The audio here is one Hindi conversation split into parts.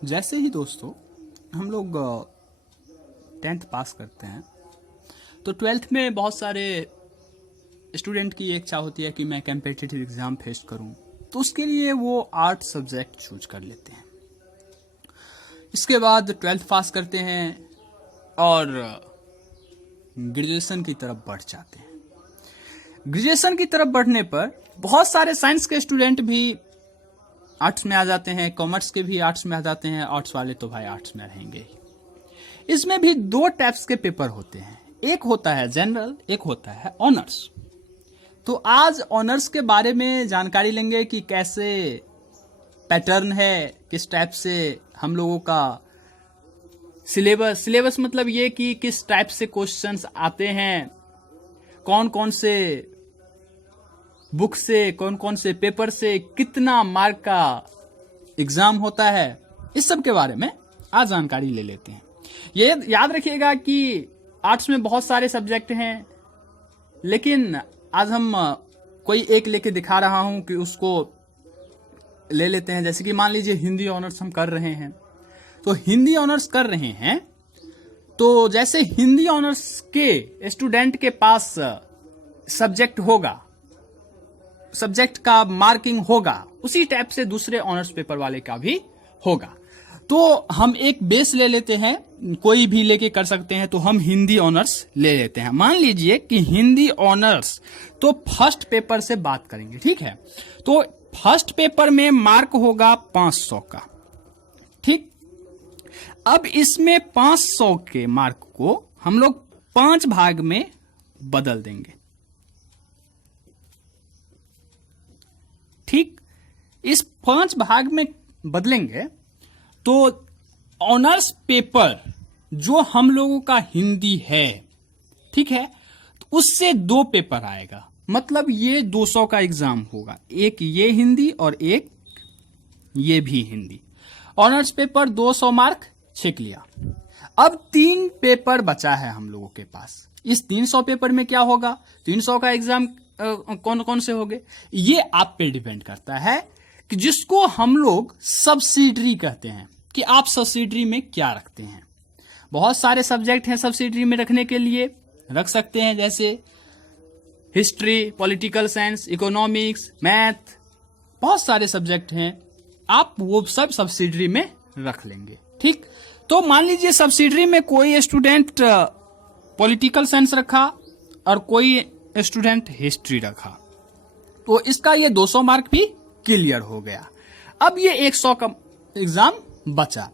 जैसे ही दोस्तों हम लोग 10th पास करते हैं तो 12th में बहुत सारे स्टूडेंट की इच्छा होती है कि मैं कम्पिटिटिव एग्ज़ाम फेस करूं, तो उसके लिए वो आर्ट सब्जेक्ट चूज कर लेते हैं। इसके बाद 12th पास करते हैं और ग्रेजुएशन की तरफ बढ़ जाते हैं। ग्रेजुएशन की तरफ बढ़ने पर बहुत सारे साइंस के स्टूडेंट भी आर्ट्स में आ जाते हैं, कॉमर्स के भी आर्ट्स में आ जाते हैं। आर्ट्स वाले तो भाई आर्ट्स में रहेंगे ही। इसमें भी दो टाइप्स के पेपर होते हैं, एक होता है जनरल, एक होता है ऑनर्स। तो आज ऑनर्स के बारे में जानकारी लेंगे कि कैसे पैटर्न है, किस टाइप से हम लोगों का सिलेबस मतलब ये कि किस टाइप से क्वेश्चंस आते हैं, कौन कौन से बुक से, कौन कौन से पेपर से कितना मार्क का एग्जाम होता है, इस सब के बारे में आज जानकारी ले लेते हैं। ये याद रखिएगा कि आर्ट्स में बहुत सारे सब्जेक्ट हैं, लेकिन आज हम कोई एक लेके दिखा रहा हूं कि उसको ले लेते हैं। जैसे कि मान लीजिए हिंदी ऑनर्स हम कर रहे हैं, तो हिंदी ऑनर्स कर रहे हैं तो जैसे हिंदी ऑनर्स के स्टूडेंट के पास सब्जेक्ट होगा, सब्जेक्ट का मार्किंग होगा, उसी टाइप से दूसरे ऑनर्स पेपर वाले का भी होगा। तो हम एक बेस ले लेते हैं, कोई भी लेके कर सकते हैं, तो हम हिंदी ऑनर्स ले लेते हैं। मान लीजिए कि हिंदी ऑनर्स, तो फर्स्ट पेपर से बात करेंगे, ठीक है। तो फर्स्ट पेपर में मार्क होगा 500 का, ठीक। अब इसमें 500 के मार्क को हम लोग 5 भाग में बदल देंगे, ठीक। इस 5 भाग में बदलेंगे तो ऑनर्स पेपर जो हम लोगों का हिंदी है, ठीक है, तो उससे 2 पेपर आएगा। मतलब ये 200 का एग्जाम होगा, एक ये हिंदी और एक ये भी हिंदी। ऑनर्स पेपर 200 मार्क छीक लिया। अब 3 पेपर बचा है हम लोगों के पास। इस 300 पेपर में क्या होगा, 300 का एग्जाम कौन कौन से होंगे, ये आप पे डिपेंड करता है कि जिसको हम लोग सब्सिडरी कहते हैं, कि आप सब्सिडरी में क्या रखते हैं। बहुत सारे सब्जेक्ट हैं सब्सिडरी में रखने के लिए, रख सकते हैं, जैसे history, political science, economics, math, बहुत सारे सब्जेक्ट हैं, आप वो सब सब्सिडरी में रख लेंगे, ठीक। तो मान लीजिए सब्सिडरी में कोई स्टूडेंट पॉलिटिकल साइंस रखा और कोई स्टूडेंट हिस्ट्री रखा, तो इसका ये 200 मार्क भी क्लियर हो गया। अब ये 100 का एग्जाम बचा।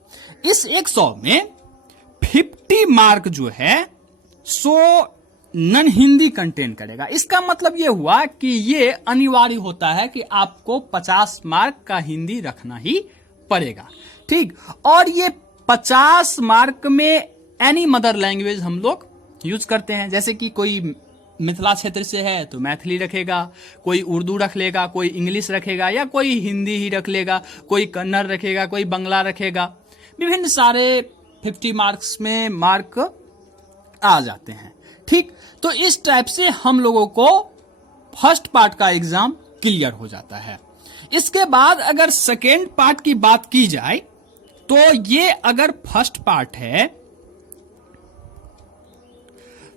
इस 100 में 50 मार्क जो है सो नन हिंदी कंटेन करेगा। इसका मतलब ये हुआ कि ये अनिवार्य होता है कि आपको 50 मार्क का हिंदी रखना ही पड़ेगा, ठीक। और ये 50 मार्क में एनी मदर लैंग्वेज हम लोग यूज करते हैं। जैसे कि कोई मिथिला क्षेत्र से है तो मैथिली रखेगा, कोई उर्दू रख लेगा, कोई इंग्लिश रखेगा, या कोई हिंदी ही रख लेगा, कोई कन्नड़ रखेगा, कोई बंगला रखेगा। विभिन्न सारे 50 मार्क्स में मार्क आ जाते हैं, ठीक। तो इस टाइप से हम लोगों को फर्स्ट पार्ट का एग्जाम क्लियर हो जाता है। इसके बाद अगर सेकेंड पार्ट की बात की जाए तो ये अगर फर्स्ट पार्ट है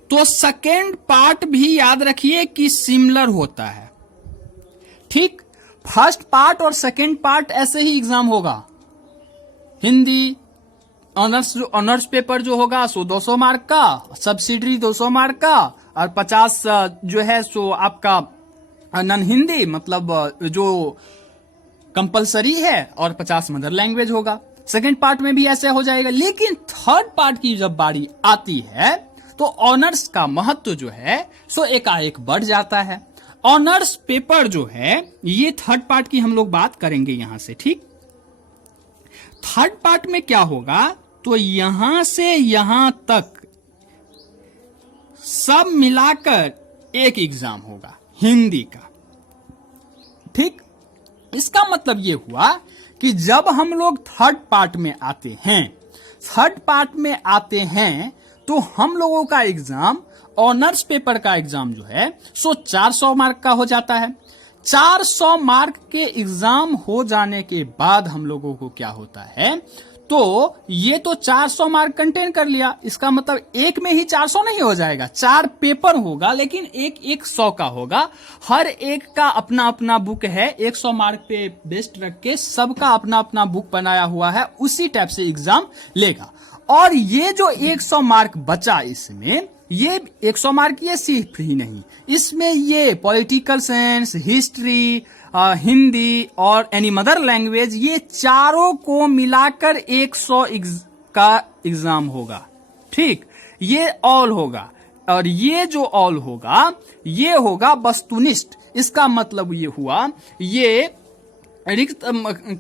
तो सेकेंड पार्ट भी याद रखिए कि सिमिलर होता है, ठीक। फर्स्ट पार्ट और सेकेंड पार्ट ऐसे ही एग्जाम होगा। हिंदी ऑनर्स पेपर जो होगा सो 200 मार्क का, सब्सिडरी 200 मार्क का, और 50 जो है सो आपका नन हिंदी मतलब जो कंपलसरी है, और 50 मदर लैंग्वेज होगा। सेकेंड पार्ट में भी ऐसे हो जाएगा। लेकिन थर्ड पार्ट की जब बारी आती है तो ऑनर्स का महत्व जो है सो एकाएक बढ़ जाता है। ऑनर्स पेपर जो है, ये थर्ड पार्ट की हम लोग बात करेंगे यहां से, ठीक। थर्ड पार्ट में क्या होगा, तो यहां से यहां तक सब मिलाकर एक एग्जाम होगा हिंदी का, ठीक। इसका मतलब ये हुआ कि जब हम लोग थर्ड पार्ट में आते हैं तो हम लोगों का एग्जाम, ऑनर्स पेपर का एग्जाम जो है सो 400 मार्क का हो जाता है। 400 मार्क के एग्जाम हो जाने के बाद हम लोगों को क्या होता है, तो ये तो 400 मार्क कंटेन कर लिया। इसका मतलब एक में ही 400 नहीं हो जाएगा, 4 पेपर होगा, लेकिन एक 100 का होगा। हर एक का अपना अपना बुक है, 100 मार्क पे बेस्ट रख के सबका अपना अपना बुक बनाया हुआ है, उसी टाइप से एग्जाम लेगा। और ये जो 100 मार्क बचा इसमें, ये 100 मार्क ये सिर्फ ही नहीं, इसमें ये पॉलिटिकल साइंस, हिस्ट्री, हिंदी और एनी मदर लैंग्वेज, ये चारों को मिलाकर 100 का एग्जाम होगा। ठीक, ये ऑल होगा। और ये जो ऑल होगा ये होगा वस्तुनिष्ठ। इसका मतलब ये हुआ ये रिक्त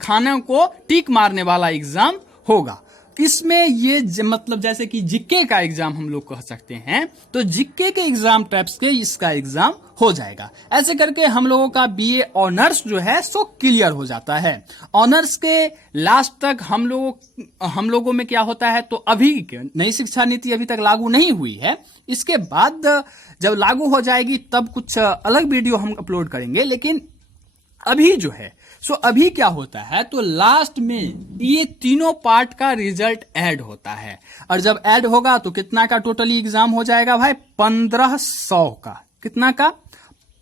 खाने को टिक मारने वाला एग्जाम होगा। इसमें ये मतलब जैसे कि जीके का एग्जाम हम लोग कह सकते हैं, तो जीके के एग्जाम टाइप्स के इसका एग्जाम हो जाएगा। ऐसे करके हम लोगों का बीए ऑनर्स जो है सो क्लियर हो जाता है। ऑनर्स के लास्ट तक हम लोगों में क्या होता है, तो अभी नई शिक्षा नीति अभी तक लागू नहीं हुई है, इसके बाद जब लागू हो जाएगी तब कुछ अलग वीडियो हम अपलोड करेंगे। लेकिन अभी जो है सो अभी क्या होता है, तो लास्ट में ये तीनों पार्ट का रिजल्ट ऐड होता है। और जब ऐड होगा तो कितना का टोटली एग्जाम हो जाएगा भाई, 1500 का। कितना का?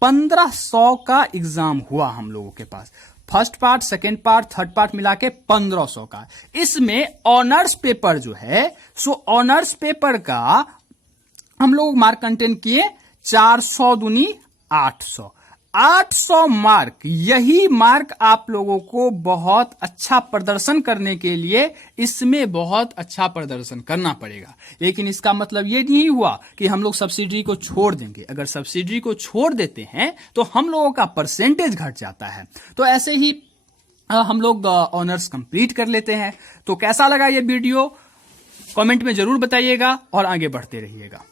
1500 का एग्जाम हुआ हम लोगों के पास। First part, second part, third part मिला के 1500 का। इसमें ऑनर्स पेपर जो है सो ऑनर्स पेपर का हम लोग मार्क कंटेन किए 400 दूनी 800। 800 मार्क, यही मार्क आप लोगों को बहुत अच्छा प्रदर्शन करने के लिए इसमें बहुत अच्छा प्रदर्शन करना पड़ेगा। लेकिन इसका मतलब ये नहीं हुआ कि हम लोग सब्सिडी को छोड़ देंगे। अगर सब्सिडी को छोड़ देते हैं तो हम लोगों का परसेंटेज घट जाता है। तो ऐसे ही हम लोग ऑनर्स कंप्लीट कर लेते हैं। तो कैसा लगा ये वीडियो कमेंट में जरूर बताइएगा और आगे बढ़ते रहिएगा।